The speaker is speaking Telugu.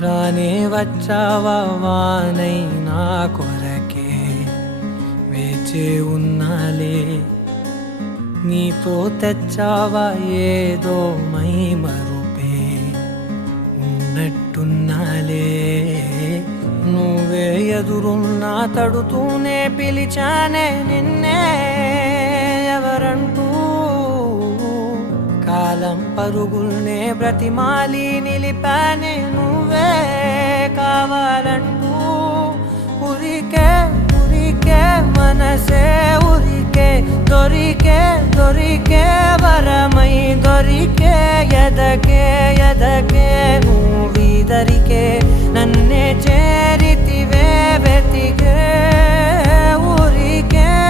రానే వచ్చావా వానై నా కొరకే వేచే ఉన్నాలే నీతో తెచ్చావా ఏదో మై మరుపే ఉన్నట్టున్నాలే నువ్వే ఎదురున్నా తడుతూనే పిలిచానే నిన్నే ఎవరంటూ కాలం పరుగుల్నే బ్రతిమాలి నిలిపానే నువ్వే కావాలంటూ ఉరికే ఉరికే మనసే ఉరికే దొరికే దొరికే వరమై దొరికే ఎదకే ఎదకే నువ్వీదరికే నన్నే చేరి